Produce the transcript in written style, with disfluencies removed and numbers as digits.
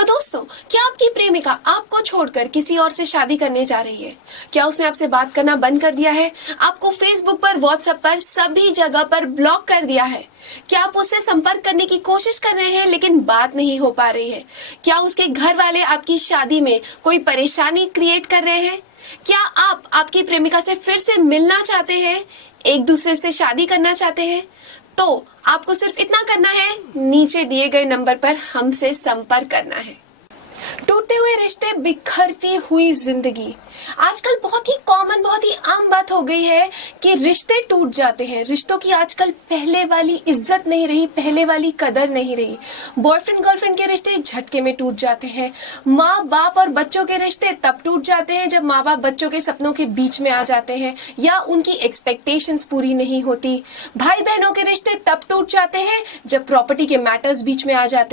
तो दोस्तों, क्या आपकी प्रेमिका आपको छोड़कर किसी और से शादी करने जा रही है? क्या उसने आपसे बात करना बंद कर दिया है? आपको फेसबुक पर, व्हाट्सएप पर, सभी जगह पर ब्लॉक कर दिया है? क्या आप उससे संपर्क करने की कोशिश कर रहे हैं लेकिन बात नहीं हो पा रही है? क्या उसके घर वाले आपकी शादी में कोई परेशानी क्रिएट कर रहे हैं? क्या आप आपकी प्रेमिका से फिर से मिलना चाहते हैं, एक दूसरे से शादी करना चाहते हैं? तो आपको सिर्फ इतना करना है, नीचे दिए गए नंबर पर हमसे संपर्क करना है। टूटते हुए रिश्ते, बिखरती हुई जिंदगी। आजकल बहुत ही कॉमन, बहुत ही आम बात हो गई है कि रिश्ते टूट जाते हैं। रिश्तों की आजकल पहले वाली इज्जत नहीं रही, पहले वाली कदर नहीं रही। बॉयफ्रेंड गर्लफ्रेंड के रिश्ते झटके में टूट जाते हैं। माँ बाप और बच्चों के रिश्ते तब टूट जाते हैं जब माँ बाप बच्चों के सपनों के बीच में आ जाते हैं या उनकी एक्सपेक्टेशंस पूरी नहीं होती। भाई बहनों के रिश्ते तब टूट जाते हैं जब प्रॉपर्टी के मैटर्स बीच में आ जाते हैं।